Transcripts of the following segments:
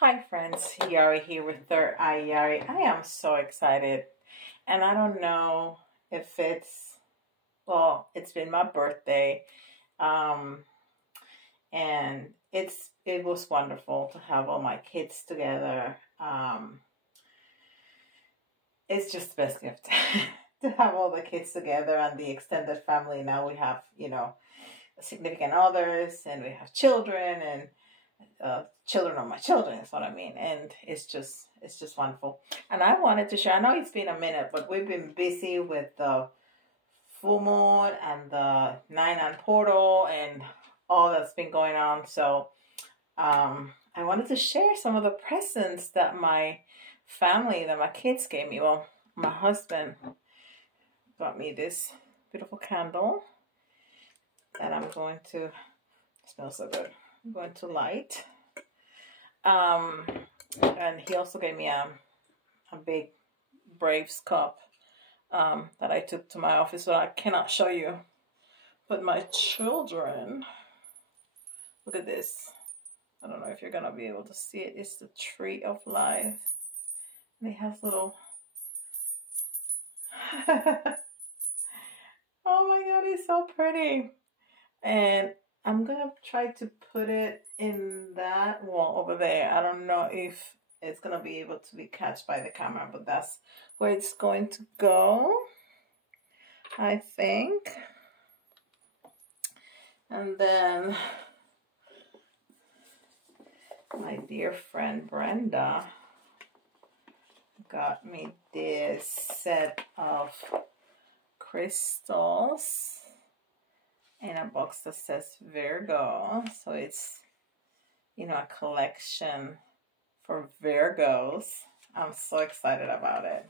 Hi friends, Yari here with Third Eye Yari. I am so excited, and I don't know if it's been my birthday, um, and it was wonderful to have all my kids together. It's just the best gift to have all the kids together and the extended family. Now we have, significant others, and we have children, and children of my children is what I mean, and it's just wonderful. And I wanted to share. I know it's been a minute, but we've been busy with the full moon and the 9-9 portal and all that's been going on. So I wanted to share some of the presents that my kids gave me. Well, my husband got me this beautiful candle that I'm going to, it smells so good, I'm going to light. And he also gave me a big Braves cup that I took to my office, so I cannot show you. But my children, look at this. I don't know if you're gonna be able to see it. It's the tree of life. And it has little oh my god, it's so pretty. And I'm gonna try to put it in that wall over there. I don't know if it's gonna be able to be catched by the camera, but that's where it's going to go, I think. And then my dear friend Brenda got me this set of crystals in a box that says Virgo. So it's, a collection for Virgos. I'm so excited about it.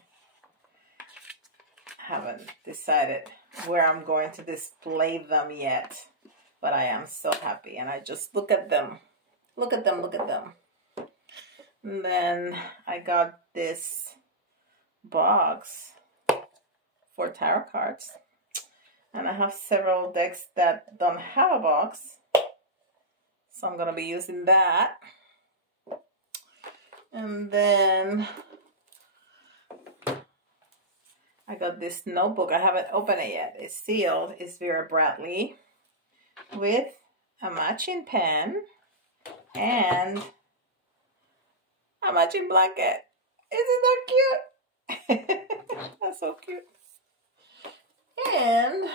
Haven't decided where I'm going to display them yet, but I am so happy. And I just look at them. Look at them, look at them. And then I got this box for tarot cards. And I have several decks that don't have a box, so I'm going to be using that. And then I got this notebook. I haven't opened it yet. It's sealed. It's Vera Radleigh with a matching pen and a matching blanket. Isn't that cute? That's so cute. And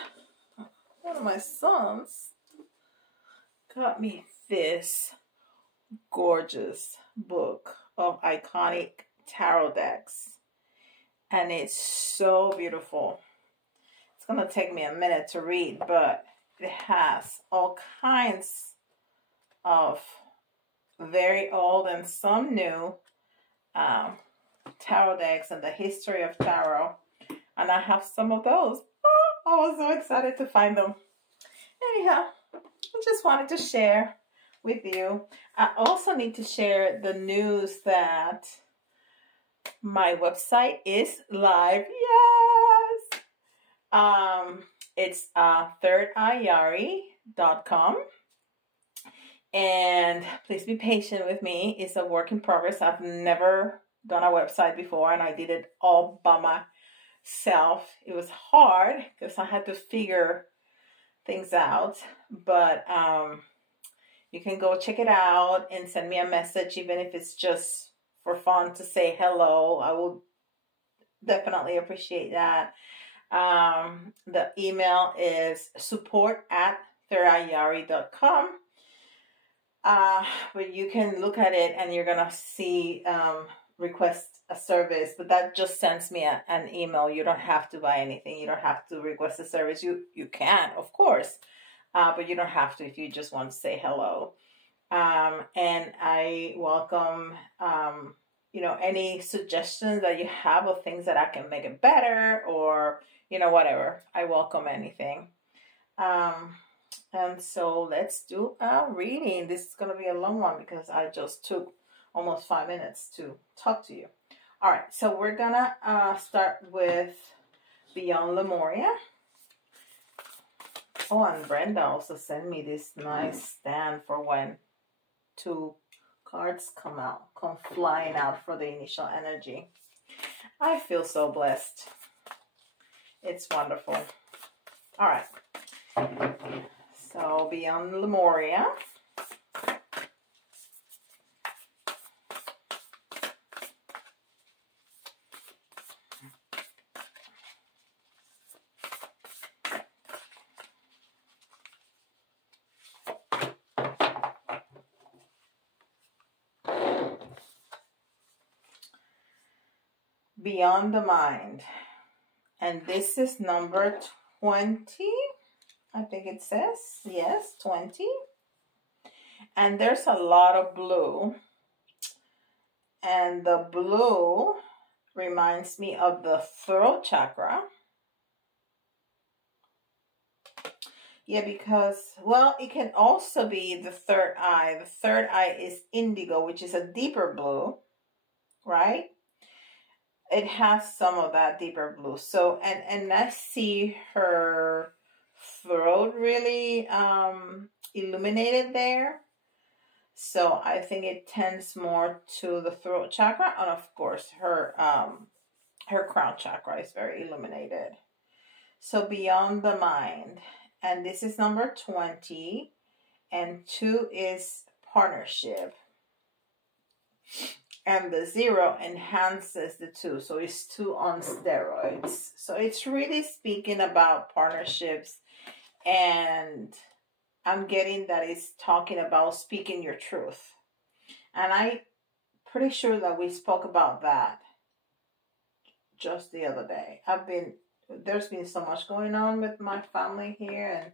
one of my sons got me this gorgeous book of iconic tarot decks. And it's so beautiful. It's going to take me a minute to read, but it has all kinds of very old and some new tarot decks and the history of tarot. And I have some of those. I was so excited to find them. Anyhow, I just wanted to share with you. I also need to share the news that my website is live. Yes! It's thirdeyeyari.com. And please be patient with me. It's a work in progress. I've never done a website before, and I did it all by myself. It was hard because I had to figure things out, but you can go check it out and send me a message, even if it's just for fun, to say hello. I will definitely appreciate that. The email is support@thirdeyeyari.com. But you can look at it and you're gonna see request a service, but that just sends me an email. You don't have to buy anything. You don't have to request a service. You can, of course, but you don't have to if you just want to say hello. And I welcome any suggestions that you have of things that I can make it better, or whatever. I welcome anything. And so let's do a reading. This is going to be a long one because I just took almost 5 minutes to talk to you. All right, so we're going to start with Beyond Lemuria. Oh, and Brenda also sent me this nice stand for when to cards come flying out for the initial energy. I feel so blessed. It's wonderful. All right. So beyond Lemuria. Beyond the mind. And this is number 20. I think it says. Yes, 20. And there's a lot of blue. And the blue reminds me of the throat chakra. Yeah, because, well, it can also be the third eye. The third eye is indigo, which is a deeper blue, right? It has some of that deeper blue. So, and I see her throat really illuminated there. So I think it tends more to the throat chakra. And of course, her crown chakra is very illuminated. So beyond the mind. And this is number 20. And 2 is partnership. And the 0 enhances the 2. So it's 2 on steroids. So it's really speaking about partnerships. And I'm getting that it's talking about speaking your truth. And I'm pretty sure that we spoke about that just the other day. There's been so much going on with my family here. And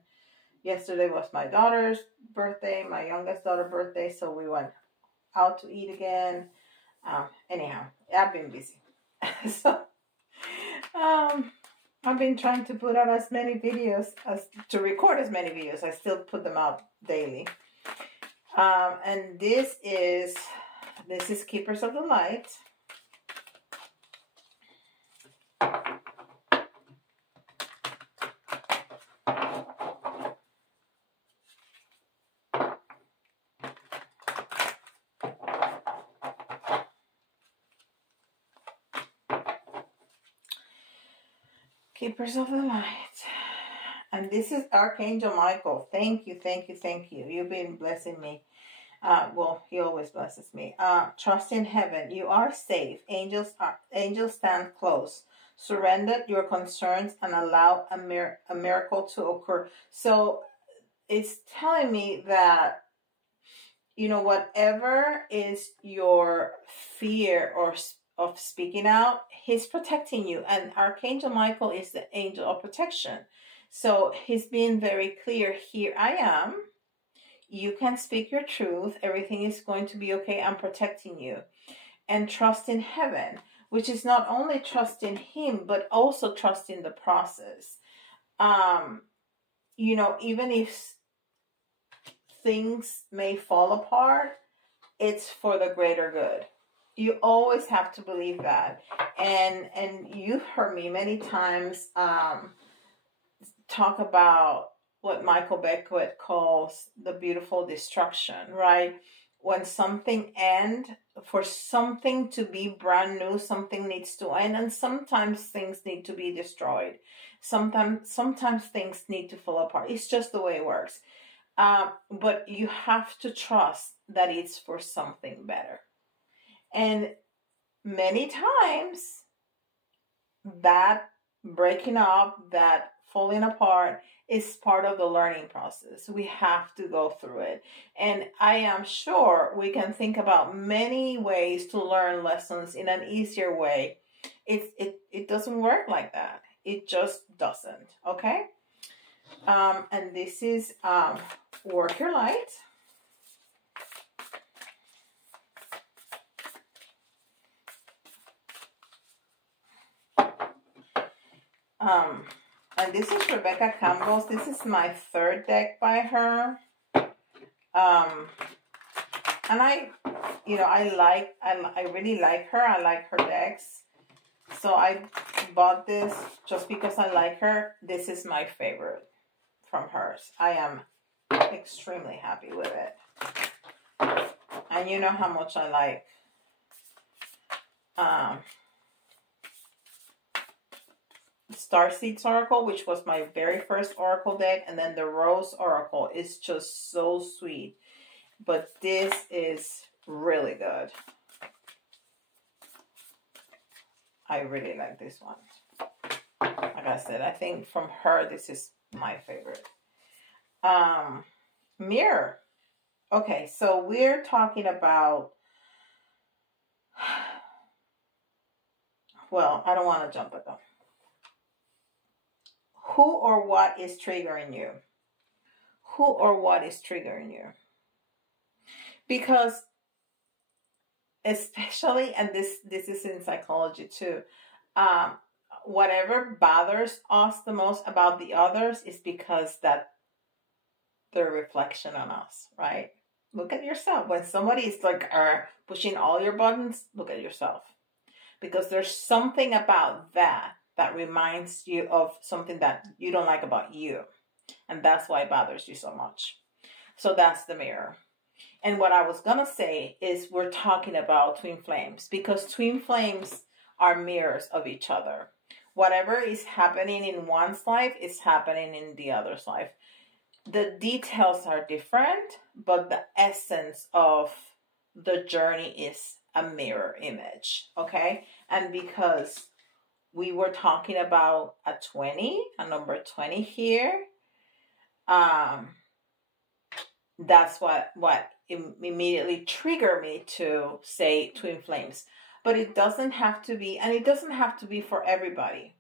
yesterday was my daughter's birthday, my youngest daughter's birthday. So we went out to eat again. Anyhow, I've been busy. So, I've been trying to put out as many videos, to record as many videos. I still put them out daily. And this is Keepers of the Light. Keepers of the Light. And this is Archangel Michael. Thank you, thank you, thank you. You've been blessing me. Well, he always blesses me. Trust in heaven. You are safe. Angels stand close. Surrender your concerns and allow a miracle to occur. So it's telling me that, you know, whatever is your fear or of speaking out, he's protecting you. And Archangel Michael is the angel of protection. So he's being very clear. Here I am. You can speak your truth. Everything is going to be okay. I'm protecting you. And trust in heaven, which is not only trust in him, but also trust in the process. You know, even if things may fall apart, it's for the greater good. You always have to believe that. And you've heard me many times talk about what Michael Beckwith calls the beautiful destruction, right? When something ends, for something to be brand new, something needs to end. And sometimes things need to be destroyed. Sometimes things need to fall apart. It's just the way it works. But you have to trust that it's for something better. And many times that breaking up, that falling apart is part of the learning process. We have to go through it. And I am sure we can think about many ways to learn lessons in an easier way. It doesn't work like that. It just doesn't. Okay? And this is Work Your Light. And this is Rebecca Campbell's. This is my third deck by her. And I really like her. I like her decks. So I bought this just because I like her. This is my favorite from hers. I am extremely happy with it. And you know how much I like Starseeds Oracle, which was my very first Oracle deck, and then the Rose Oracle is just so sweet. But this is really good. I really like this one. Like I said, I think from her, this is my favorite. Mirror. Okay, so we're talking about, well, I don't want to jump it though. Who or what is triggering you? Who or what is triggering you? Because especially, and this is in psychology too, whatever bothers us the most about the others is because that their reflection on us, right? Look at yourself. When somebody is like pushing all your buttons, look at yourself. Because there's something about that reminds you of something that you don't like about you. And that's why it bothers you so much. So that's the mirror. And what I was going to say is we're talking about twin flames. Because twin flames are mirrors of each other. Whatever is happening in one's life is happening in the other's life. The details are different, but the essence of the journey is a mirror image, okay? And because we were talking about a 20, a number 20 here, that's what immediately triggered me to say twin flames. But it doesn't have to be, and it doesn't have to be for everybody.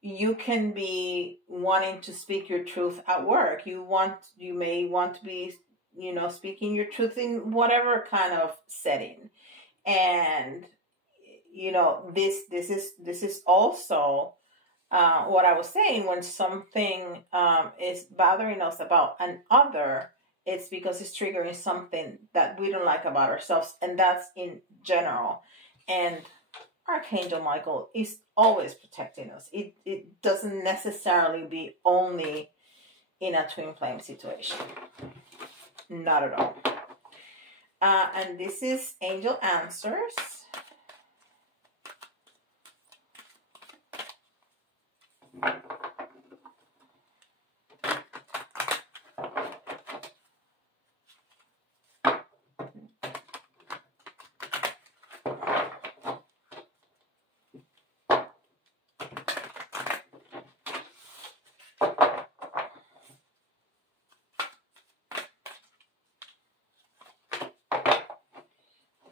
You can be wanting to speak your truth at work. You may want to be, speaking your truth in whatever kind of setting. And, this is also what I was saying. When something is bothering us about an other, it's because it's triggering something that we don't like about ourselves. And that's in general. And Archangel Michael is always protecting us. It doesn't necessarily be only in a twin flame situation. Not at all. And this is Angel Answers.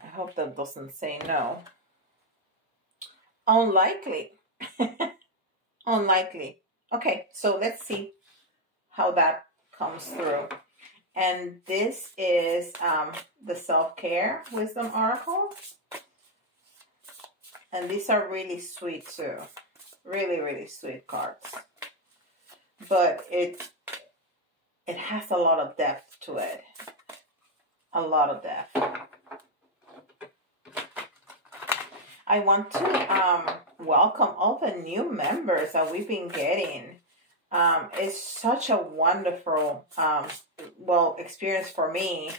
I hope that doesn't say no. Unlikely. Unlikely. Okay, so let's see how that comes through. And this is the Self-Care Wisdom Oracle. And these are really sweet too. Really, really sweet cards. But it has a lot of depth to it. A lot of depth. I want to welcome all the new members that we've been getting. It's such a wonderful, experience for me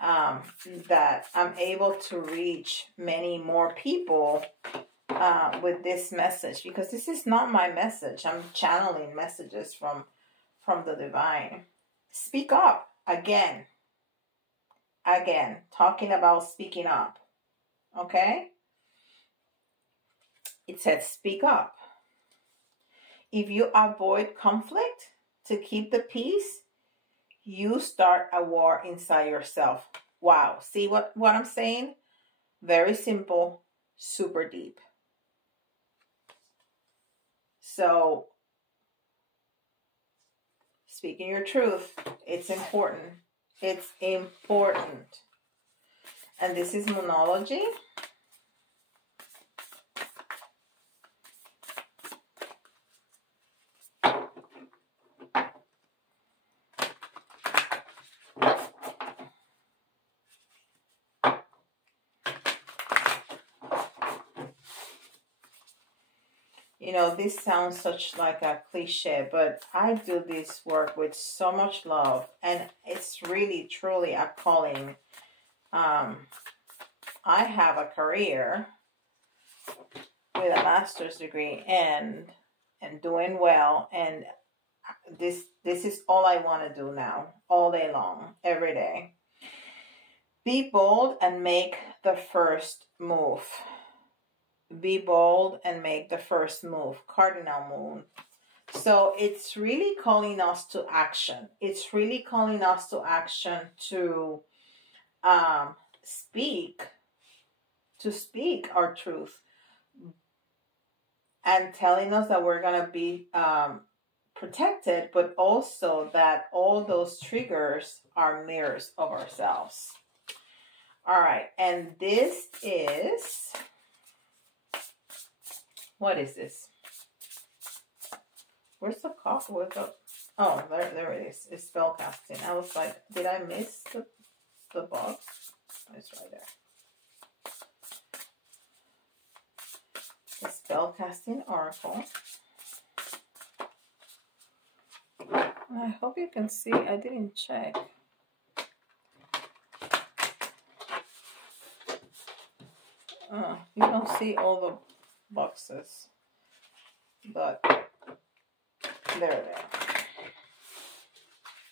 that I'm able to reach many more people with this message. Because this is not my message. I'm channeling messages from the divine. Speak up. Again. Talking about speaking up. Okay? It says, speak up. If you avoid conflict to keep the peace, you start a war inside yourself. Wow. See what I'm saying? Very simple, super deep. So, speaking your truth, it's important. It's important. And this is Moonology. You know, this sounds such like a cliche, but I do this work with so much love, and it's really, truly a calling. I have a career with a master's degree and doing well, and this is all I want to do now, all day long, every day. Be bold and make the first move. Be bold and make the first move. Cardinal moon. So it's really calling us to action. It's really calling us to action to speak our truth, and telling us that we're going to be protected, but also that all those triggers are mirrors of ourselves. All right, and this is, what is this? Where's the copy? Oh, there it is. It's spellcasting. I was like, did I miss the box? It's right there. The spellcasting oracle. I hope you can see. I didn't check. You don't see all the boxes, but there they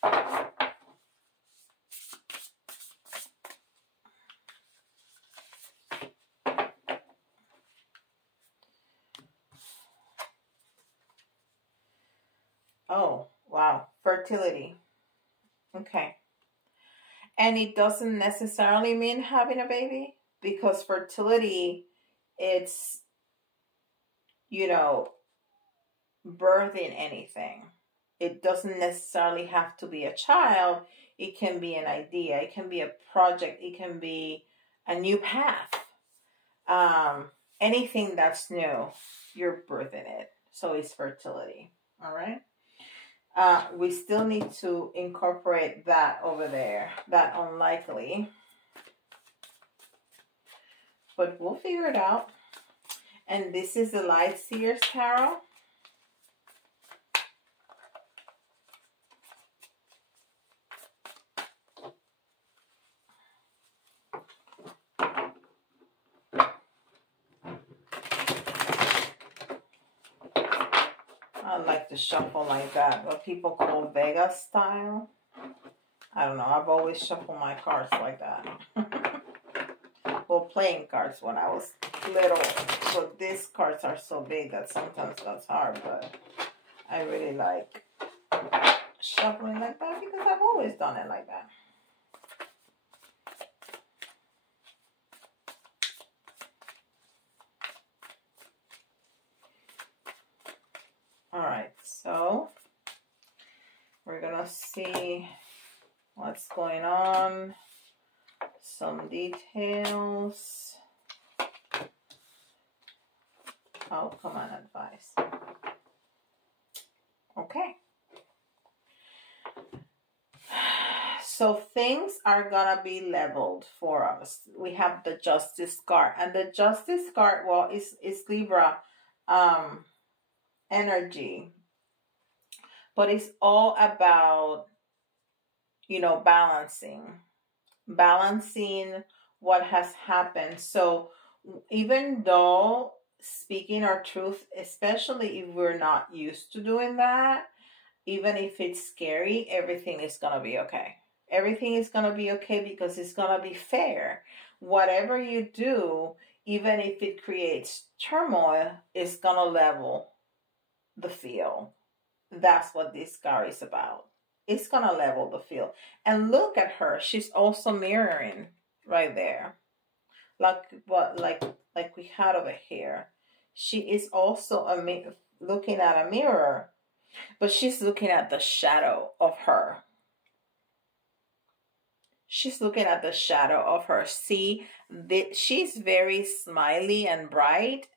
are. Oh, wow. Fertility. Okay. And it doesn't necessarily mean having a baby, because fertility, it's, you know, birthing anything. It doesn't necessarily have to be a child. It can be an idea. It can be a project. It can be a new path. Anything that's new, you're birthing it. So it's fertility. All right. We still need to incorporate that over there, that unlikely. But we'll figure it out. And this is the Light Seers Tarot. I like to shuffle like that, what people call Vega style. I don't know, I've always shuffled my cards like that. Well, playing cards when I was little, but these cards are so big that sometimes that's hard, but I really like shuffling like that because I've always done it like that. Alright, so we're gonna see what's going on, some details, outcome and advice. Okay. So things are gonna be leveled for us. We have the Justice card, and the Justice card, well, is Libra energy, but it's all about, you know, balancing what has happened. So even though speaking our truth, especially if we're not used to doing that, even if it's scary, everything is gonna be okay. Everything is gonna be okay because it's gonna be fair. Whatever you do, even if it creates turmoil, it's gonna level the field. That's what this card is about. It's gonna level the field. And look at her. She's also mirroring right there, like what, like we had over here. She is also looking at a mirror, but she's looking at the shadow of her. She's looking at the shadow of her. See, she's very smiley and bright,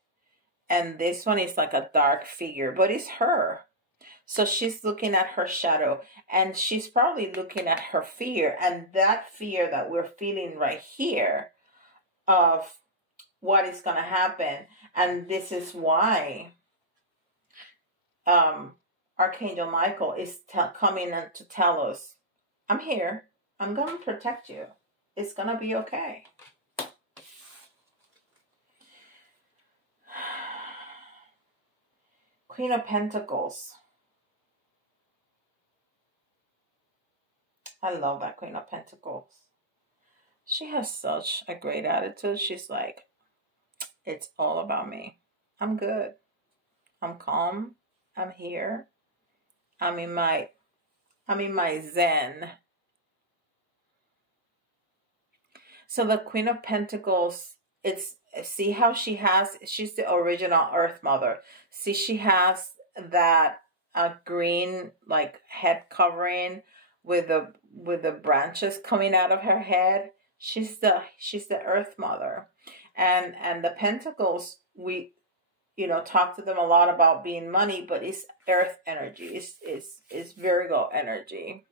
and this one is like a dark figure, but it's her. So she's looking at her shadow, and she's probably looking at her fear, and that fear that we're feeling right here of what is going to happen. And this is why Archangel Michael is coming in to tell us, I'm here. I'm going to protect you. It's going to be okay. Queen of Pentacles. I love that Queen of Pentacles. She has such a great attitude. She's like, it's all about me. I'm good. I'm calm. I'm here. I'm in my zen. So the Queen of Pentacles, see how she's the original Earth Mother. See, she has that green like head covering with the branches coming out of her head. She's the Earth Mother. And the Pentacles, we talk to them a lot about being money, but it's Earth energy. It's Virgo energy.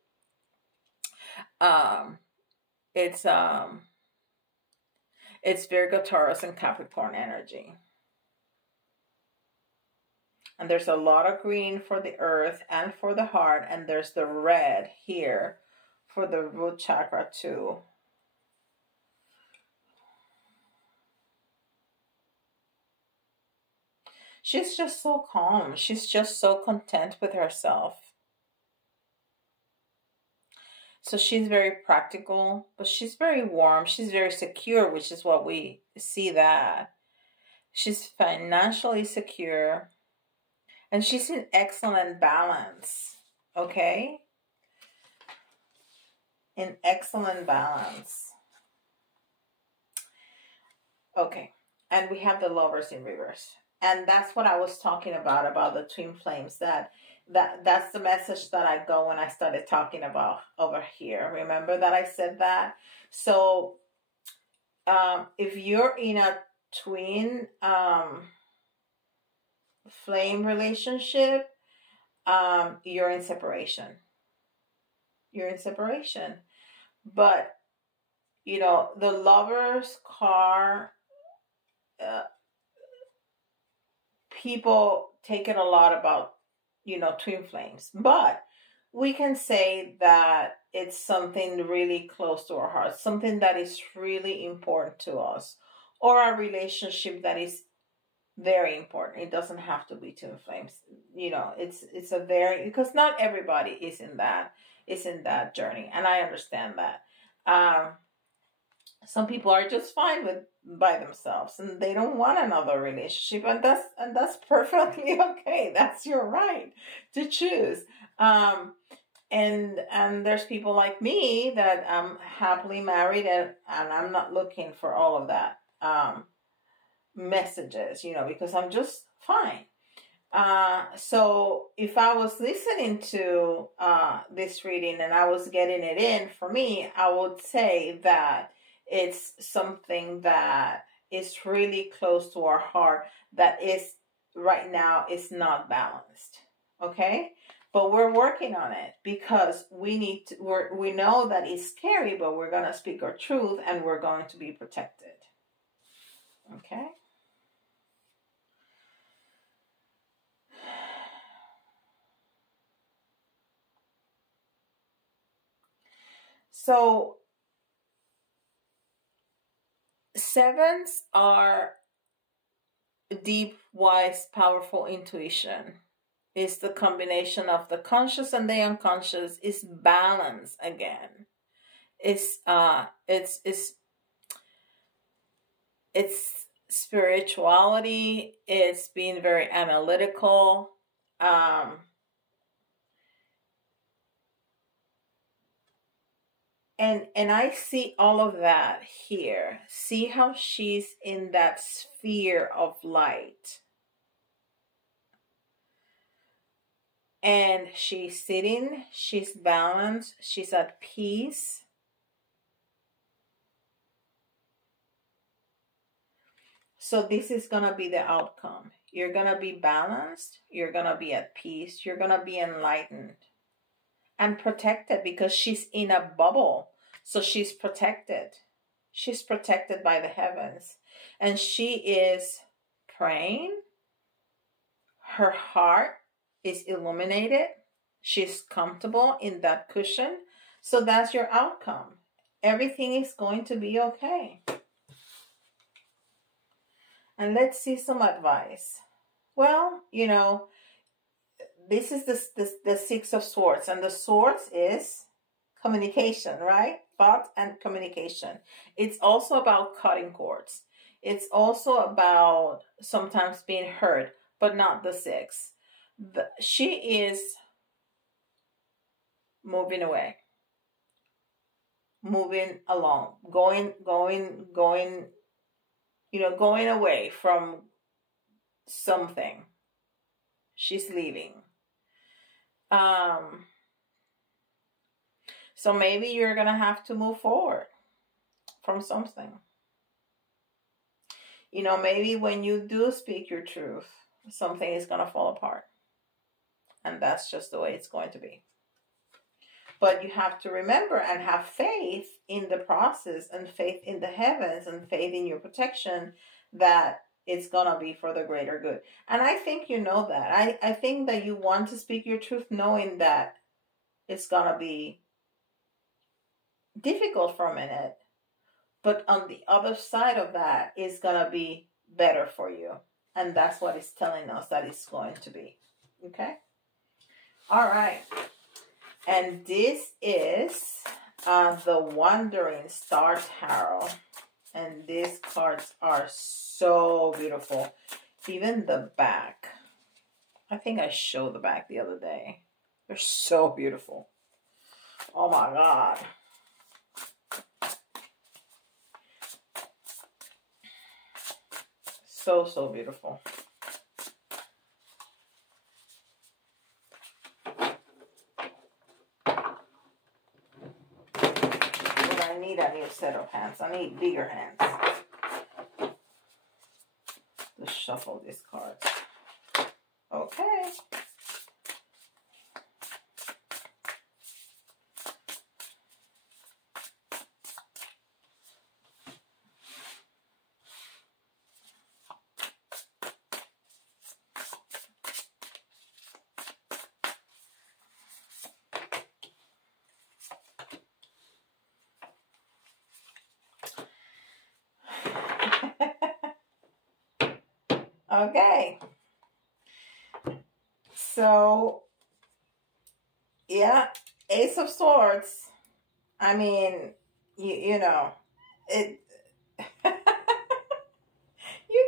It's Virgo, Taurus, and Capricorn energy. And there's a lot of green for the earth and for the heart. And there's the red here for the root chakra too. She's just so calm. She's just so content with herself. So she's very practical, but she's very warm. She's very secure, which is what we see that. She's financially secure. And she's in excellent balance. Okay? In excellent balance. Okay. And we have the Lovers in reverse. And that's what I was talking about the twin flames. That's the message that I got when I started talking about over here. Remember that I said that? So, if you're in a twin flame relationship, you're in separation. You're in separation. But, the Lovers card, people take it a lot about, twin flames. But we can say that it's something really close to our hearts, something that is really important to us, or a relationship that is very important. It doesn't have to be twin flames. It's a very, because not everybody is in that journey, and I understand that. Some people are just fine by themselves, and they don't want another relationship, and that's perfectly okay. That's your right to choose. And there's people like me that I'm happily married, and I'm not looking for all of that messages, because I'm just fine. So if I was listening to this reading and I was getting it in, for me, I would say that it's something that is really close to our heart, that is right now is not balanced. Okay? But we're working on it, because we know that it's scary, but we're going to speak our truth, and we're going to be protected. Okay? So, sevens are deep, wise, powerful intuition. It's the combination of the conscious and the unconscious. Is balance again. It's spirituality. It's being very analytical. And I see all of that here. See how she's in that sphere of light. And she's sitting, she's balanced, she's at peace. So this is going to be the outcome. You're going to be balanced, you're going to be at peace, you're going to be enlightened and protected, because she's in a bubble. So she's protected. She's protected by the heavens. And she is praying. Her heart is illuminated. She's comfortable in that cushion. So that's your outcome. Everything is going to be okay. And let's see some advice. Well, you know, this is the Six of Swords. And the Swords is communication, right? Thought and communication. It's also about cutting cords. It's also about sometimes being heard, but not the six. She is moving away, moving along, going, you know, going away from something. She's leaving. So maybe you're going to have to move forward from something. You know, maybe when you do speak your truth, something is going to fall apart. And that's just the way it's going to be. But you have to remember and have faith in the process and faith in the heavens and faith in your protection that it's going to be for the greater good. And I think you know that. I think that you want to speak your truth knowing that it's going to be difficult for a minute. But on the other side of that is going to be better for you. And that's what it's telling us that it's going to be. Okay? All right. And this is the Wandering Star Tarot. And these cards are so beautiful. Even the back. I think I showed the back the other day. They're so beautiful. Oh my God. So, so beautiful. But I need a new set of hands. I need bigger hands to shuffle these cards. Okay. Okay, so yeah, Ace of Swords. I mean, you know, it. you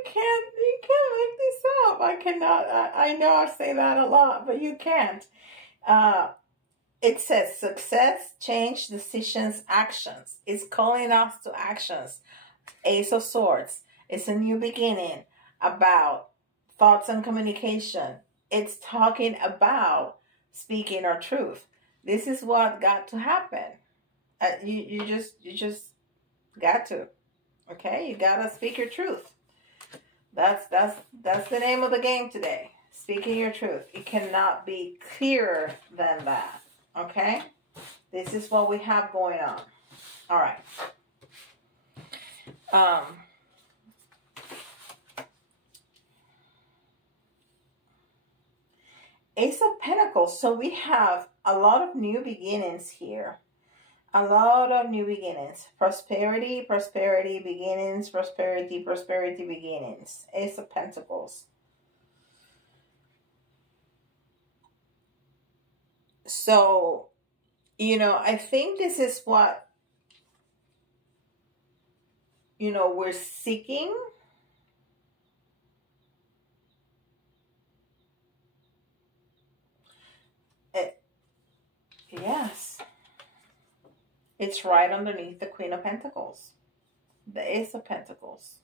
can't make this up. I cannot. I know I say that a lot, but you can't. It says success, change, decisions, actions. It's calling us to actions. Ace of Swords. It's a new beginning. About thoughts and communication. It's talking about speaking our truth. This is what got to happen. You just got to. Okay, you gotta speak your truth. That's the name of the game today. Speaking your truth. It cannot be clearer than that. Okay, this is what we have going on. All right. Ace of Pentacles. So we have a lot of new beginnings here. A lot of new beginnings. Prosperity, prosperity, beginnings, prosperity, prosperity, beginnings. Ace of Pentacles. So, you know, I think this is what, you know, we're seeking. Yes. It's right underneath the Queen of Pentacles. The Ace of Pentacles.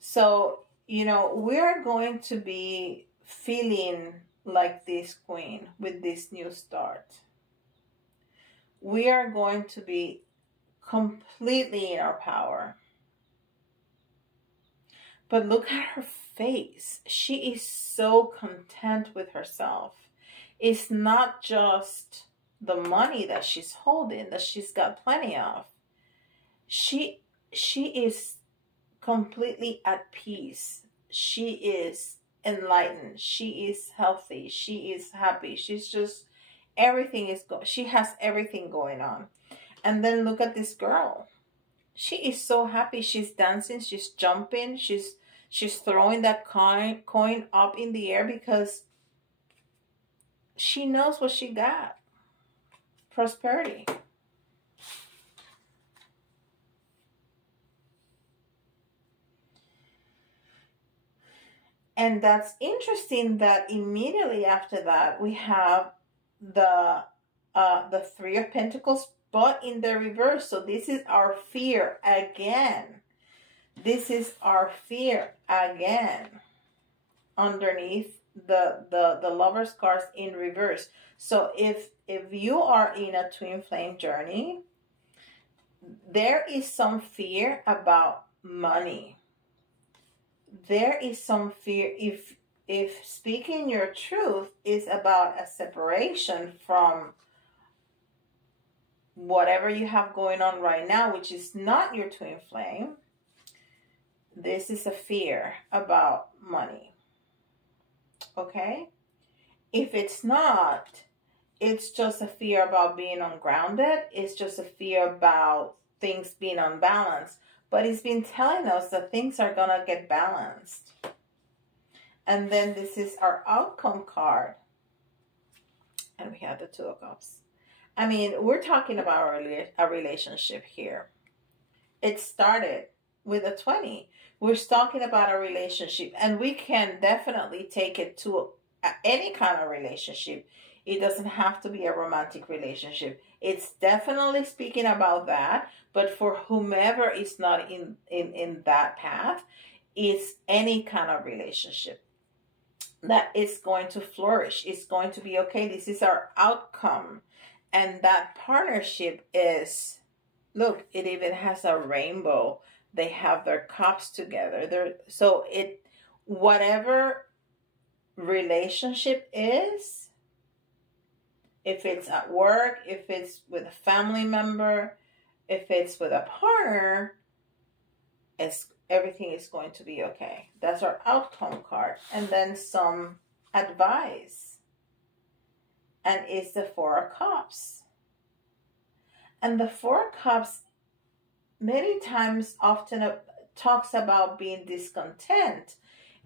So, you know, we're going to be feeling like this Queen with this new start. We are going to be completely in our power. But look at her face. She is so content with herself. It's not just the money that she's holding, that she's got plenty of. She is completely at peace. She is enlightened. She is healthy. She is happy. She's just, everything is she has everything going on. And then look at this girl. She is so happy. She's dancing. She's jumping. She's throwing that coin up in the air because she knows what she got. Prosperity. And that's interesting that immediately after that we have the Three of Pentacles, but in the reverse. So this is our fear again. This is our fear again. Underneath the Lover's cards in reverse. So if you are in a twin flame journey, there is some fear about money. There is some fear if speaking your truth is about a separation from whatever you have going on right now, which is not your twin flame. This is a fear about money. Okay? If it's not, it's just a fear about being ungrounded. It's just a fear about things being unbalanced. But it's been telling us that things are going to get balanced. And then this is our outcome card. And we have the Two of Cups. I mean, we're talking about a relationship here. It started with a 20. We're talking about a relationship. And we can definitely take it to any kind of relationship. It doesn't have to be a romantic relationship. It's definitely speaking about that. But for whomever is not in that path, it's any kind of relationship that is going to flourish. It's going to be okay. This is our outcome. And that partnership is, look, it even has a rainbow. They have their cups together. So whatever relationship is, if it's at work, if it's with a family member, if it's with a partner, everything is going to be okay. That's our outcome card. And then some advice. And it's the Four of Cups. And the Four of Cups many times often talks about being discontent.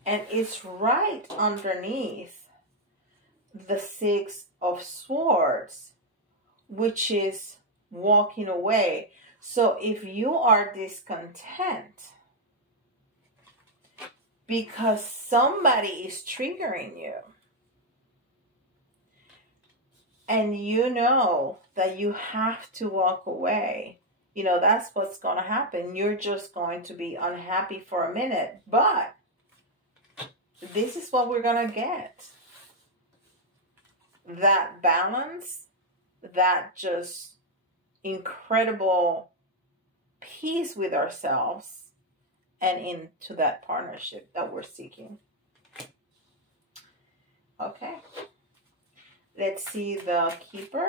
And it's right underneath the Six of Swords, which is walking away. So if you are discontent because somebody is triggering you, and you know that you have to walk away, you know, that's what's going to happen. You're just going to be unhappy for a minute. But this is what we're going to get. That balance, that just incredible peace with ourselves and into that partnership that we're seeking. Okay. Let's see the Keeper.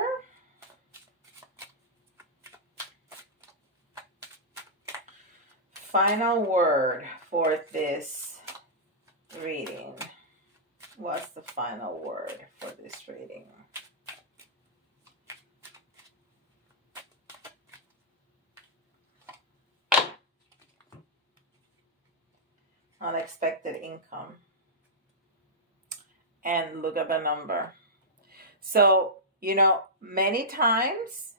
Final word for this reading. What's the final word for this reading? Unexpected income. And look at the number. So, you know, many times,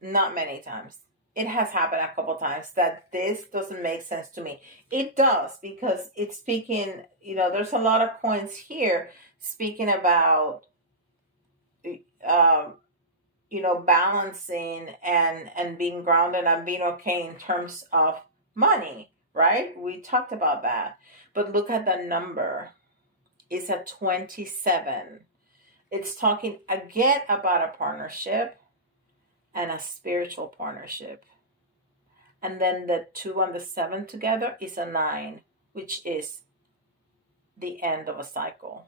not many times, it has happened a couple times that this doesn't make sense to me. It does, because it's speaking, you know, there's a lot of points here speaking about, you know, balancing and being grounded and being okay in terms of money, right? We talked about that. But look at the number. It's a 27. It's talking again about a partnership and a spiritual partnership. And then the 2 and the 7 together is a 9, which is the end of a cycle.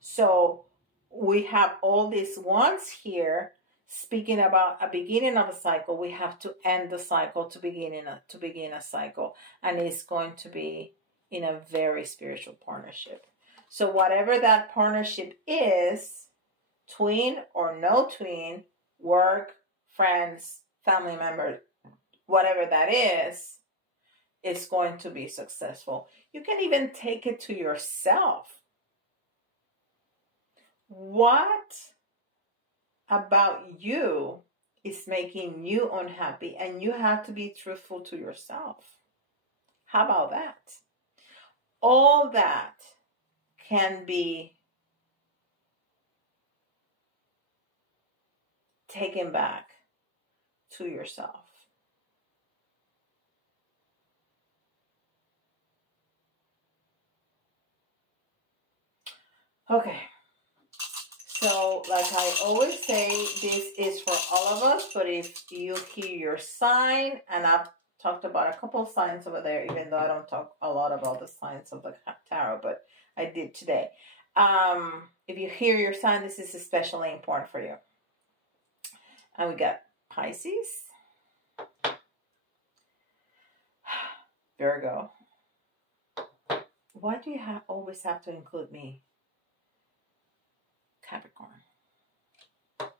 So we have all these ones here speaking about a beginning of a cycle. We have to end the cycle to begin a cycle. And it's going to be in a very spiritual partnership. So whatever that partnership is, twin or no twin, work, friends, family members, whatever that is, it's going to be successful. You can even take it to yourself. What about you is making you unhappy? And you have to be truthful to yourself. How about that? All that can be taken back to yourself. Okay. So, like I always say, this is for all of us, but if you hear your sign, and I've talked about a couple of signs over there, even though I don't talk a lot about the signs of the tarot, but I did today. If you hear your sign, this is especially important for you. And we got Pisces, Virgo. Why do you always have to include me? Capricorn.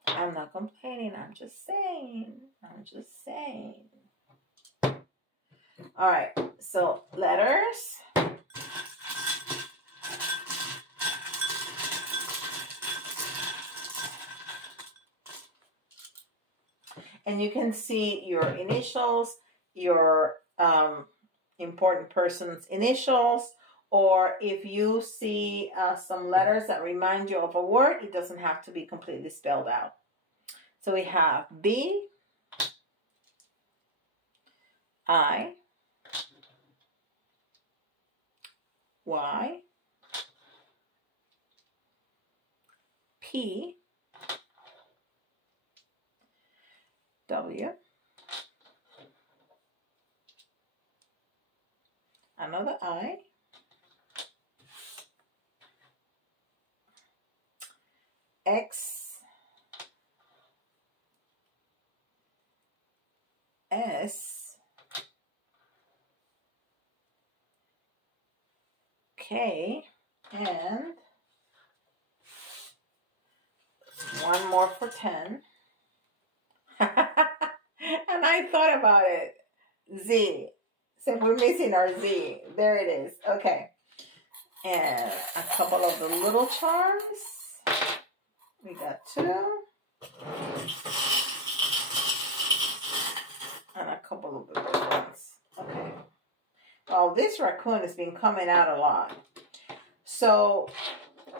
I'm not complaining. I'm just saying. I'm just saying. All right. So letters. And you can see your initials, your important person's initials, or if you see some letters that remind you of a word, it doesn't have to be completely spelled out. So we have B, I, Y, P, W, another I, X, S, K, and one more for 10. And I thought about it. Z. So we're missing our Z. There it is. Okay. And a couple of the little charms. We got 2. And a couple of the big ones. Okay. Well, this raccoon has been coming out a lot. So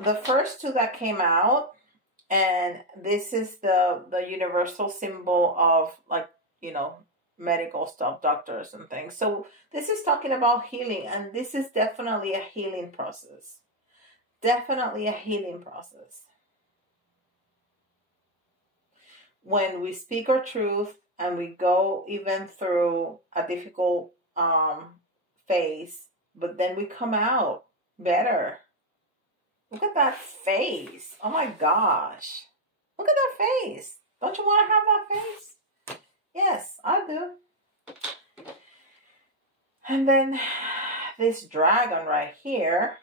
the first 2 that came out, and this is the universal symbol of, like, you know, medical stuff, doctors and things. So this is talking about healing, and this is definitely a healing process. Definitely a healing process. When we speak our truth and we go even through a difficult phase, but then we come out better. Look at that face. Oh my gosh. Look at that face. Don't you want to have that face? Yes, I do. And then this dragon right here.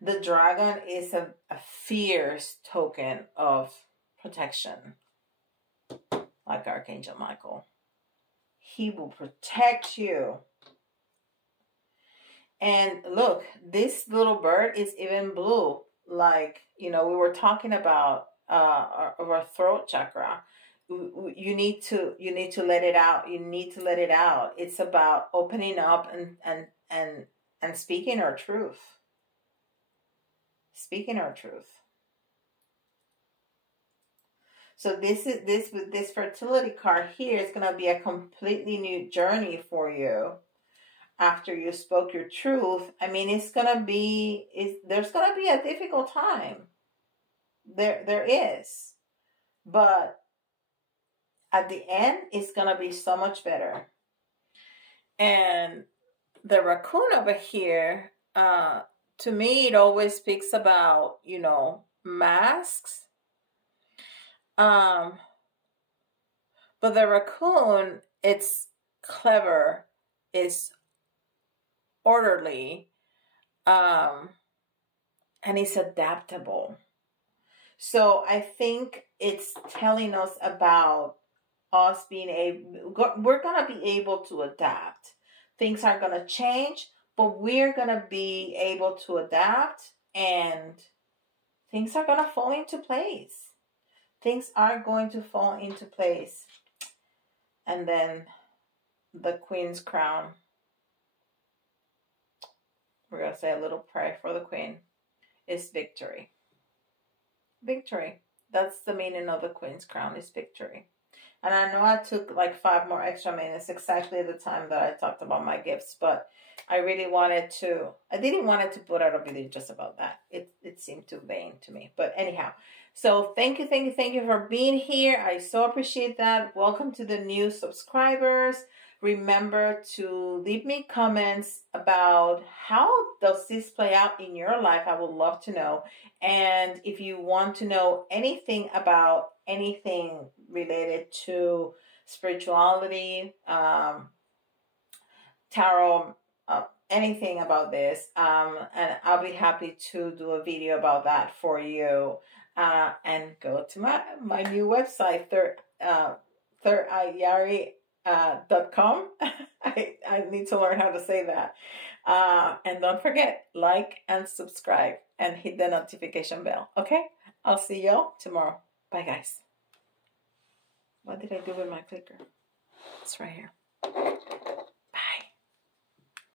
The dragon is a fierce token of protection. Like Archangel Michael. He will protect you. And look, this little bird is even blue. Like, you know, we were talking about our throat chakra. You need to let it out. You need to let it out. It's about opening up and speaking our truth. Speaking our truth. So this fertility card here is going to be a completely new journey for you. After you spoke your truth, I mean, there's gonna be a difficult time. There is, but at the end, it's gonna be so much better. And the raccoon over here, to me, it always speaks about, you know, masks. But the raccoon, it's clever. It's orderly, and he's adaptable. So I think it's telling us about us being able, we're going to be able to adapt. Things are going to change, but we're going to be able to adapt, and things are going to fall into place. Things are going to fall into place. And then the Queen's crown. We're going to say a little prayer for the Queen. Is victory. Victory. That's the meaning of the Queen's crown, is victory. And I know I took like 5 more extra minutes, exactly the time that I talked about my gifts, but I really wanted to, I didn't want it to put out a video just about that. It seemed too vain to me. But anyhow, so thank you for being here. I so appreciate that. Welcome to the new subscribers. Remember to leave me comments about how does this play out in your life. I would love to know. And if you want to know anything about anything related to spirituality, tarot, anything about this, and I'll be happy to do a video about that for you. And go to my new website, thirdeyari.com. I need to learn how to say that. And don't forget, like and subscribe and hit the notification bell. Okay? I'll see y'all tomorrow. Bye, guys. What did I do with my clicker? It's right here.